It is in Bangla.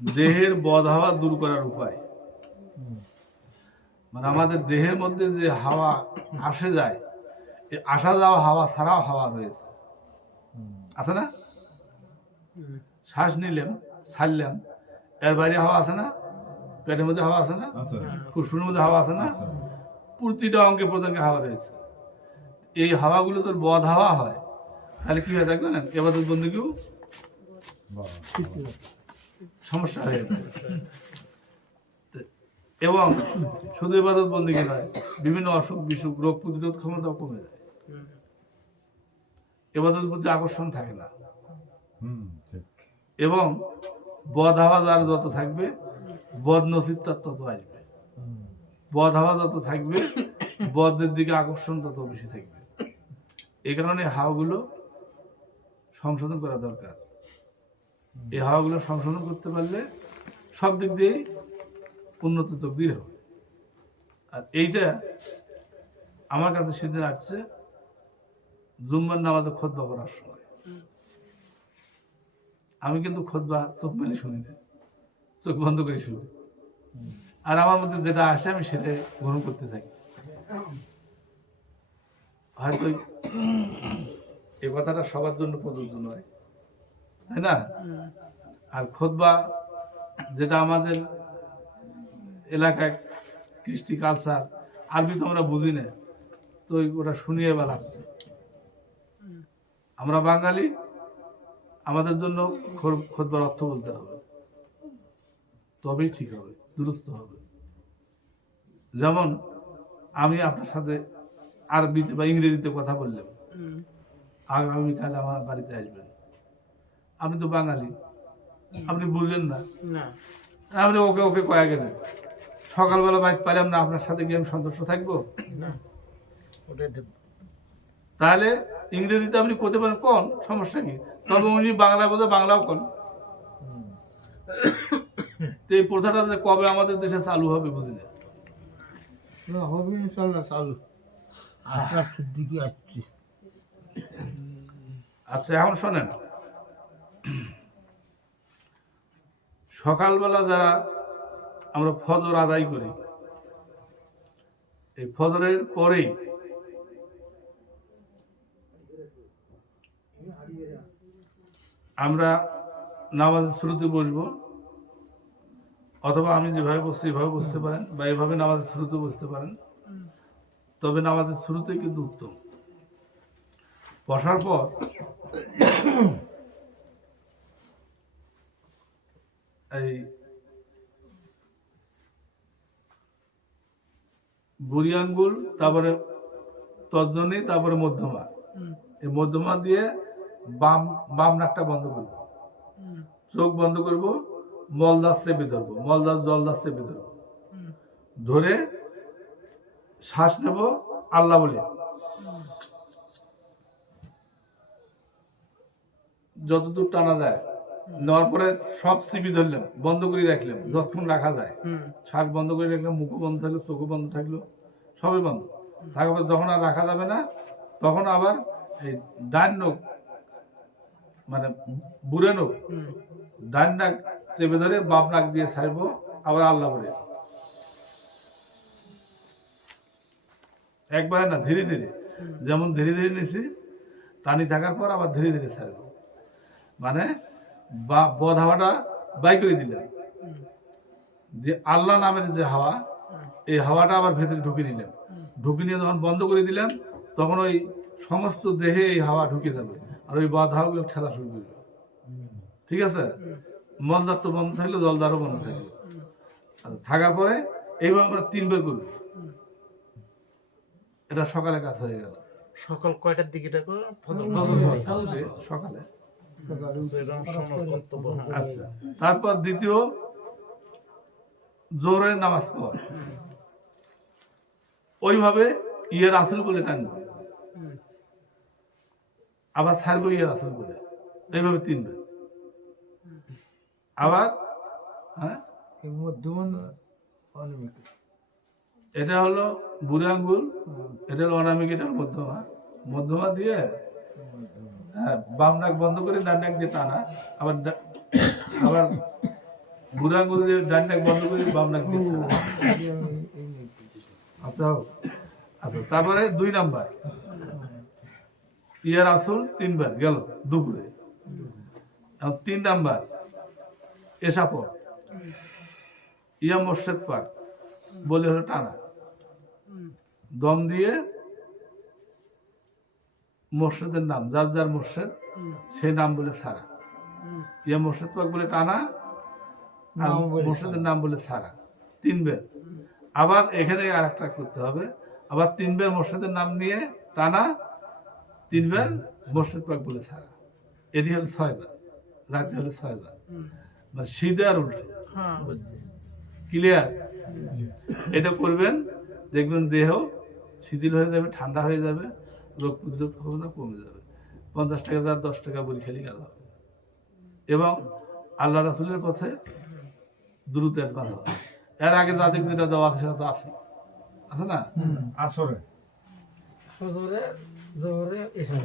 দেহের বদ হাওয়া দূর করার উপায়, মানে আমাদের দেহের মধ্যে যে হাওয়া আসে যায়, এই আসা যাওয়া হাওয়া ছাড়াও হাওয়া রয়েছে, আছে না? শ্বাস নিলাম, ছাড়লাম, এর বাইরে হাওয়া আছে না? পেটের মধ্যে হাওয়া আছে না? ফুসফুসের মধ্যে হাওয়া আছে না? প্রতিটা অঙ্গে প্রত্যঙ্গে হাওয়া রয়েছে। এই হাওয়াগুলো তোর বদ হাওয়া হয়, তাহলে কি হয় দেখবেন, এবাদত বন্দেগীও সমস্যা হয়ে যায়। এবং শুধু ইবাদত বন্দেগী নয়, বিভিন্ন অসুখ বিসুখ, রোগ প্রতিরোধ ক্ষমতাও কমে যায়। ইবাদতের প্রতি আকর্ষণ থাকে না। এবং বদ হাওয়া যার যত থাকবে, বদ নসিব তার তত আসবে। বদ হাওয়া যত থাকবে, বদের দিকে আকর্ষণ তত বেশি থাকবে। এই কারণে হাওয়াগুলো সংশোধন করা দরকার। এই হাওয়াগুলো সংশোধন করতে পারলে সব দিক দিয়েই উন্নত তকদির হবে। আর এইটা আমার কাছে সেদিন আসছে জুম্মার নামাজে খুতবা পড়ার সময়। আমি কিন্তু খুতবা চোখ মেলে শুনি না, চোখ বন্ধ করে শুনি। আর আমার মধ্যে যেটা আসে আমি সেটাই গ্রহণ করতে থাকি। হয়তো এই কথাটা সবার জন্য প্রযোজ্য নয়, তাই না? আর খুতবা যেটা আমাদের এলাকায় কৃষ্টি কালচার, আরবি তো আমরা বুঝি না, তো ওটা শুনিয়ে বেলা। আমরা বাঙালি, আমাদের জন্য খুতবার অর্থ বলতে হবে, তবেই ঠিক হবে, দুরুস্ত হবে। যেমন আমি আপনার সাথে আরবিতে বা ইংরেজিতে কথা বললাম, আগামীকাল আমার বাড়িতে আসবেন, আপনি তো বাঙালি, আপনি বুঝলেন না, আপনি ওকে ওকে কয়া গেলেন, সকালবেলা বাইক পাইলাম না, আপনার সাথে গিয়ে আমি সন্তুষ্ট থাকবো? তাহলে ইংরেজিতে আপনি করতে পারেন, কোন সমস্যা কি? তবে উনি বাংলা বোঝে, বাংলাও কোন। তো এই প্রথাটা কবে আমাদের দেশে চালু হবে বুঝি না। হবে ইনশাআল্লাহ চালু। আশরাফ সিদ্দিকী আসছে। আচ্ছা, এখন শোনেন, সকালবেলা যারা আমরা ফজর আদায় করি, এই ফজরের পরেই আমরা নামাজের শুরুতে বসবো, অথবা আমি যেভাবে বসছি এভাবে বসতে পারেন, বা এভাবে নামাজের শুরুতে বসতে পারেন। তবে নামাজের শুরুতে কিন্তু উত্তম। বসার পর এই বুড়ি আঙ্গুল, তারপরে তর্জনী, তারপরে মধ্যমা, এই মধ্যমা দিয়ে বাম বাম নাকটা বন্ধ করব, চোখ বন্ধ করব, মলদার চেপে ধরবো, মলদার জলদার চেপে ধরবো, ধরে শ্বাস নেব আল্লাহ বলে, যতদূর টানা যায়। নেওয়ার পরে সব চিপি ধরলাম, বন্ধ করে রাখলাম, যতক্ষণ রাখা যায়। শ্বাস বন্ধ করে রাখলাম, মুখও বন্ধ থাকলো, চোখও বন্ধ থাকলো, সবই বন্ধ থাকার পর যখন আর রাখা যাবে না, তখন আবার এই ডান নখ, মানে বুড়ে নখ, ডান নাক চেপে ধরে বাম নাক দিয়ে ছাড়বো, আবার আল্লাহ বলে। একবারে না, ধীরে ধীরে, যেমন ধীরে ধীরে নিছি, টানি থাকার পর আবার ধীরে ধীরে ছাড়বো। মানে বদ হাওয়াটা বাই করে দিলাম, যে আল্লাহ নামের যে হাওয়া, এই হাওয়াটা আবার ভেতরে ঢুকে নিলাম, ঢুকে নিয়ে যখন বন্ধ করে দিলাম, তখন ওই সমস্ত দেহে এই হাওয়া ঢুকে যাবে, আর ওই বদ হাওয়াগুলো খেলা শুরু করবে। ঠিক আছে? মলদার তো বন্ধ থাকলো, জলদারও বন্ধ থাকলো। থাকার পরে এইভাবে আমরা 3 বার করবো। এটা সকালে কাজ হয়ে গেল। সকাল কয়টার দিকে এটা করো? সকালে। আচ্ছা, তারপর দ্বিতীয় জোহরের নামাজ পর ওইভাবে ইয়ের আসল বলে টানবো, আবার ছাড়বো ইয়ের আসল বলে, এইভাবে 3 বার। আবার হ্যাঁ, এটা হলো বুড়ি আঙ্গুল, এটা হলো অনামিক, এটা মধ্যমা, মধ্যমা দিয়ে হ্যাঁ, বাম নাক বন্ধ করে ডান নাক দিয়ে টানা, আবার আবার বুড়া আঙুল দিয়ে ডান নাক বন্ধ করে বাম নাক দিয়ে ছাড়া। আচ্ছা হোক। আচ্ছা, তারপরে 2 নাম্বার ইয়ার আসল 3 বার গেল দুপুরে। 3 নাম্বার এসাপর ইয়া মোর্শেদ পাক বলে হলো টানা, দম দিয়ে মোর্শেদের নাম, যার যার মোর্শেদ সেই নাম বলে ছাড়া, ইয়া মোর্শেদ পাক বলে টানা, আর মোর্শেদের নাম বলে ছাড়া 3 বার। আবার এখানে আর একটা করতে হবে, আবার 3 বার মোর্শেদের নাম নিয়ে টানা, 3 বার মোর্শেদ পাক বলে ছাড়া। এটি হলো 6 বার, রাতে হলো 6 বার, মানে সিধে আর উল্টে। হ্যাঁ বুঝছি। ক্লিয়ার? এটা করবেন, দেখবেন দেহ শিথিল হয়ে যাবে, ঠান্ডা হয়ে যাবে, রোগ প্রতিরোধ ক্ষমতা কমে যাবে। 50 টাকা যার 10 টাকা বড়ি খেলে গেল হবে। এবং আল্লাহ রাসূলের পথে দ্রুত অ্যাডভান্স হবে। এর আগে যাদের যেটা দেওয়া আছে সেটা তো আছে, আছে না? আসরে জোরে জোরে এসা